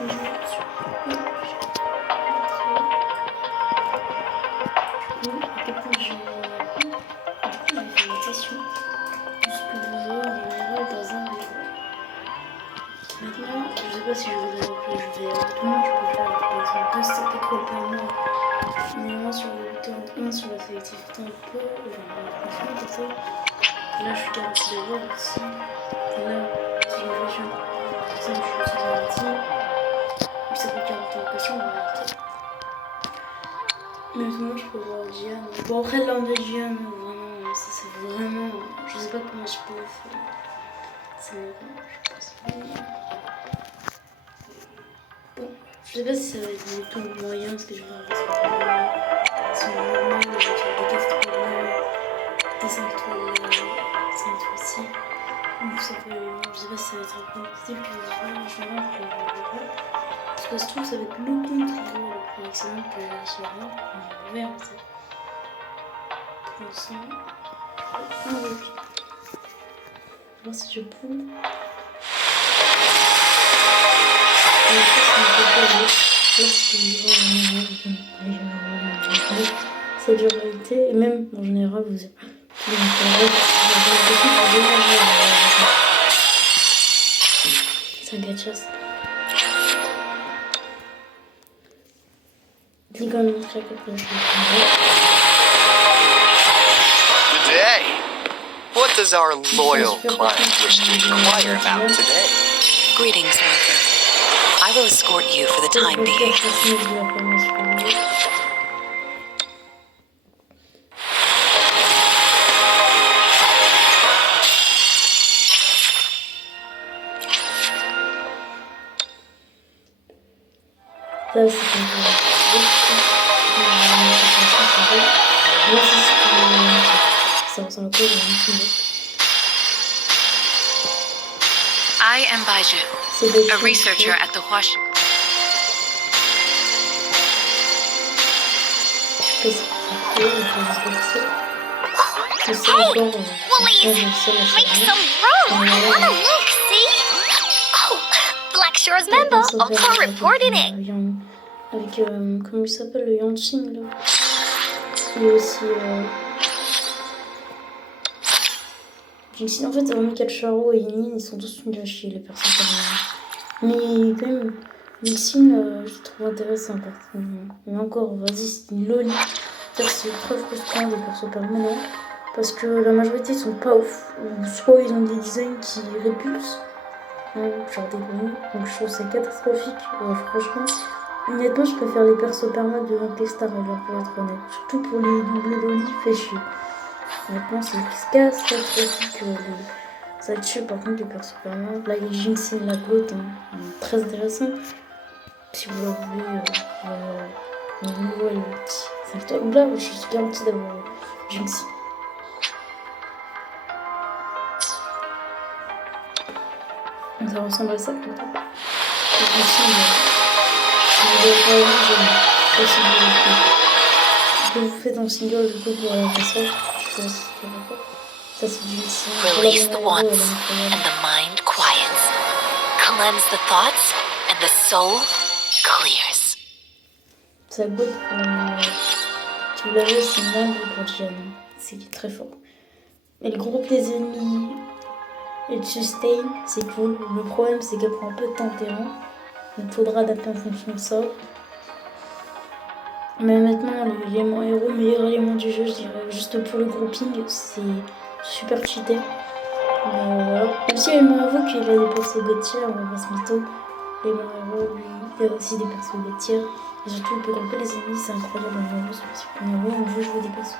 Je suis à quel point j'ai fait une session de ce que vous avez en général dans un héros. Maintenant, je sais pas si je voudrais appeler, je vais honnêtement, je peux faire par exemple 2 step école par mois. Mais un sur le temps, un sur la sélectivité un peu, genre comme ça. Là, je suis capable de voir aussi. Là, si je réfléchis, par exemple, je suis aussi dans puis ça fait 40 ans que ça en réalité. Maintenant, je peux voir Diane. Bon, après, l'homme de Diane, vraiment, ça c'est vraiment. Je sais pas comment je peux faire. C'est marrant, je pense. Bon, je sais pas si ça va être du tout moyen ce que je vais avoir. C'est normal, je vais faire des 4 problèmes, des 5 toiles, 5 fois-ci. Donc ça peut. Je sais pas si ça va être un peu compliqué, puis je vais voir, parce que ça se trouve, ça va être le contre-héros le plus excellent que j'ai réussi à voir. On va voir ça. Pour l'instant. Ah oui. Voir si je peux. C'est dur à éviter, et même en général, vous avez c'est un gâchas. Today, what does our loyal client wish to inquire about today? Greetings, worker. I will escort you for the time being. I am Baiju, a researcher at the Washington. Hey, Woolies! Make some room! I wanna look, see? Oh, Black Shore's member, also reporting it. Avec, comment il s'appelle, le Yanqing, là. Et aussi, Jinxin, en fait, vraiment, Katcharo et Yin, ils sont tous nuls à chier, les personnages. Mais quand même, Jinxin, je trouve intéressant, personnellement. Mais encore, vas-y, c'est une loli. C'est très frustrant, les persos permanents. Parce que la majorité sont pas ouf. Ou soit ils ont des designs qui répulsent. Hein, genre des grenouilles. Donc je trouve ça catastrophique. Franchement, honnêtement, je préfère les persos permanents de Stars alors pour être honnête. Surtout pour les doublés loli, fait chier. Honnêtement, c'est catastrophique. Ça va être chier par contre les persos permanents. Là, il y a Jinxin, la glotte, hein, très intéressant. Si vous la voulez, vous voyez le petit. Là, je suis garantie d'avoir Jinxin. Ça ressemble à ça tout le temps. Que vous faites en single du coup pour la façon. Ça c'est du Release the wants, and the mind quiets. Cleanse the thoughts, and the soul clears. Ça goûte si vous l'avez, c'est une dingue pour Diane. C'est très fort. Et le groupe des ennemis et le sustain, c'est cool. Le problème, c'est qu'elle prend un peu de temps en terrain. Donc, faudra adapter en fonction de ça. Mais maintenant, l'élément héros, meilleur élément du jeu, je dirais, juste pour le grouping, c'est super cheaté. Mais voilà. Même si l'élément héros, qu'il a des persos de tir, on va pas se mytho. L'élément héros, lui, il a aussi des persos de tir. Et surtout, il peut grimper les ennemis, c'est incroyable. En héros, on veut jouer des persos.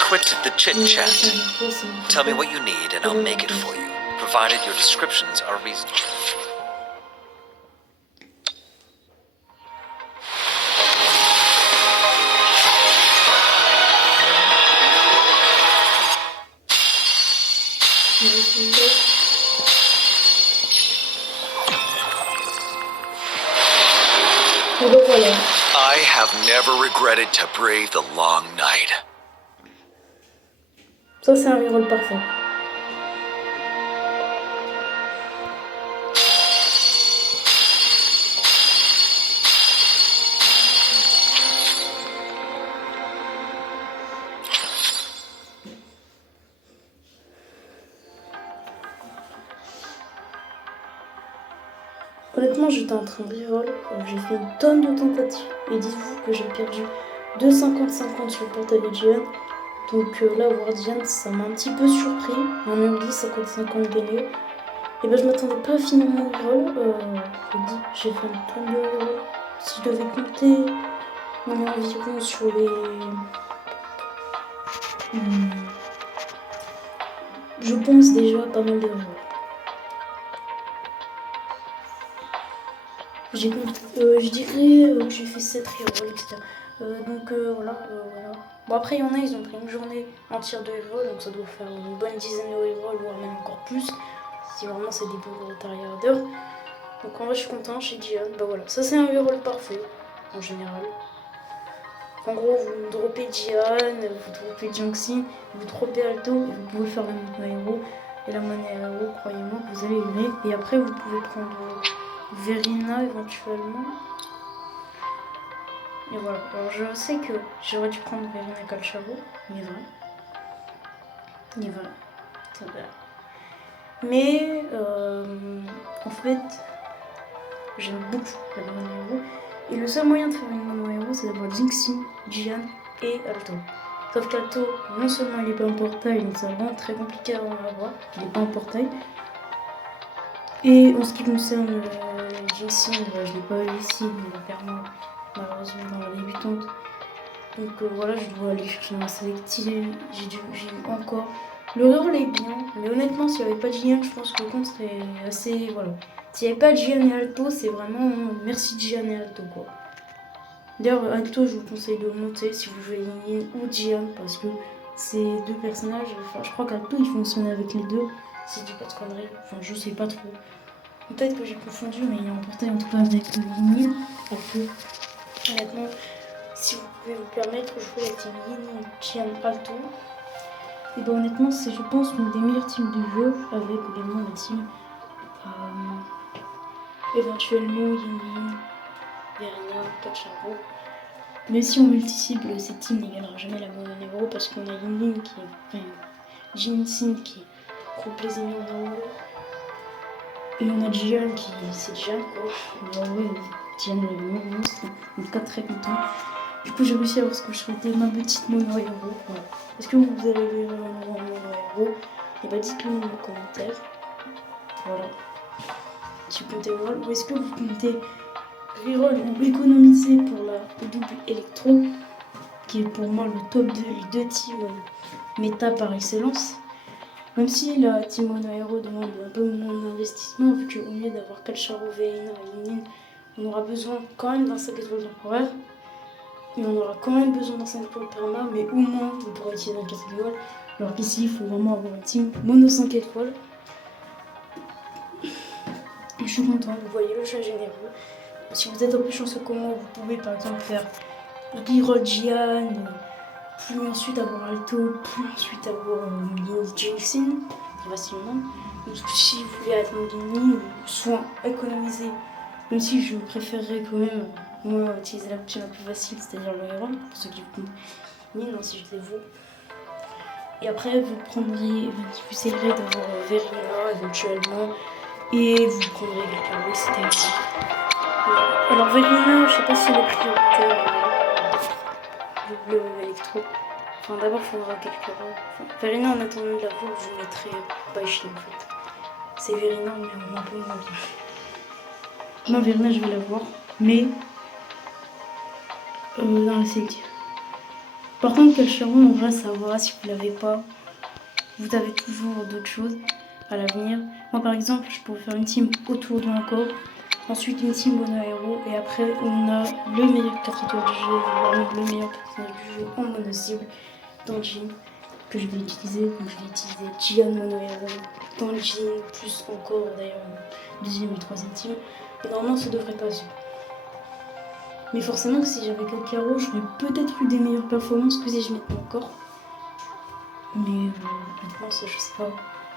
Quit the chit-chat. Tell me what you need and I'll make it for you, provided your descriptions are reasonable. Et donc voilà. I have never regretted to brave the long night. Ça, c'est un reroll parfait. Honnêtement, j'étais en train de reroll. J'ai fait une tonne de tentatives. Et dites-vous que j'ai perdu 2,50-50 sur le portail de Gian. Donc là, voir Gian, ça m'a un petit peu surpris. Un early 50-50 gagné. Et ben, je m'attendais pas à finir mon reroll. Je vous dis, j'ai fait une tonne de reroll. Si je devais compter, on est environ sur les. Je pense déjà pas mal de rerolls. Je dirais que j'ai fait 7 rerolls, etc. Donc voilà. Bon, après, il y en a, ils ont pris une journée entière de reroll, donc ça doit faire une bonne dizaine de rerolls, voire même encore plus, si vraiment c'est des bons volontariats d'heures. Donc en vrai, je suis content chez Gian. Bah voilà, ça c'est un reroll parfait, en général. En gros, vous droppez Gian, vous droppez Junxin, vous droppez Alto, et vous pouvez faire la mono héros. Et la mono héros, croyez-moi, vous allez aimer. Et après, vous pouvez prendre Verina éventuellement. Et voilà. Alors je sais que j'aurais dû prendre Verina Calcharo, il est vrai. C'est vrai. Mais en fait, j'aime beaucoup la mono héros. Et le seul moyen de faire une mono héros, c'est d'avoir Jinxin, Gian et Alto. Sauf qu'Alto, non seulement il est pas en portail, donc c'est vraiment très compliqué à avoir, il est pas en portail. Et en ce qui concerne Jinxin, je l'ai pas eu ici, mais clairement, malheureusement dans la débutante. Donc voilà, je dois aller chercher ma sélective, j'ai encore. Le reroll est bien, mais honnêtement, s'il n'y avait pas de Gian, je pense que le compte serait assez. Voilà. S'il n'y avait pas de Gian et Alto, c'est vraiment merci Gian et Alto quoi. D'ailleurs, Alto, je vous conseille de monter si vous jouez Yin ou Gian, parce que ces deux personnages, enfin, je crois qu'Alto il fonctionne avec les deux, si je dis pas de conneries, enfin, je sais pas trop. Peut-être que j'ai confondu, mais il est en portail en tout cas avec Yin, parce que honnêtement, si vous pouvez vous permettre, jouer la team Yin, Gian, Alto. Et ben honnêtement, c'est je pense une des meilleures teams du jeu, avec également la team éventuellement Yin, Verina, Calcharo. Mais si on multi-cible, cette team n'égalera jamais la mono héros parce qu'on a Yin qui est. Enfin, Jinxin qui groupe les ennemis en haut. Et on a Gian qui. C'est Gian quoi. Alors oui, Gian le monstre. En tout cas, très content. Du coup, j'ai réussi à avoir ce que je souhaitais, ma petite mono héros. Voilà. Est-ce que vous avez vu un mono héros? Et bah, dites-le dans les commentaires. Voilà. Si vous comptez reroll, ou est-ce que vous comptez reroll ou économiser pour la double électro, qui est pour moi le top 2, les deux teams méta par excellence. Même si la team mono héros demande un peu moins d'investissement, vu qu'au lieu d'avoir Calcharo, Verina et Yin, on aura besoin quand même d'un 5 étoiles temporaire. Et on aura quand même besoin d'un 5 étoiles perma, mais au moins on pourra utiliser un 4 étoiles. Alors qu'ici, il faut vraiment avoir une team mono 5 étoiles. Je suis content, vous voyez le choix généreux. Si vous êtes un peu chanceux comme moi, vous pouvez par exemple faire reroll Gian, puis ensuite avoir Alto, puis ensuite avoir Jinxin, très facilement. Donc si vous voulez attendre une ligne, soit économiser, même si je préférerais quand même moi utiliser l'option la plus facile, c'est-à-dire le reroll, pour ceux qui vous mine, si je vous. Et après vous prendrez, vous essayerez d'avoir Verina éventuellement, et vous prendrez quelqu'un, etc. Alors Verina, je sais pas si elle est prioritaire double électro. Enfin d'abord il faudra quelques rangs. Enfin, Verina en attendant de la voir, je mettrai Baishin en fait. C'est Verina mais on a un peu moins bien. Non Verina je vais la voir, mais dans la sélective. Par contre Calcharo en vrai ça va si vous l'avez pas. Vous avez toujours d'autres choses à l'avenir. Moi par exemple je pourrais faire une team autour de un corps. Ensuite une team mono héros et après on a le meilleur 4 étoiles du jeu, voire même le meilleur personnage du jeu en mono cible dans Jin. que je vais utiliser. Donc je vais utiliser Gian Mono Hero dans le jean, plus encore d'ailleurs en deuxième et troisième team. Et normalement ça devrait passer. Mais forcément que si j'avais que Caro, j'aurais peut-être eu des meilleures performances que si je mettais encore. Mais honnêtement ça je sais pas.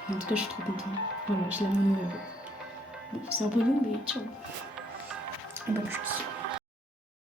En tout cas je suis trop contente. Voilà, je la Mono Hero. Bon, c'est un peu long mais ciao. Et bonne chance.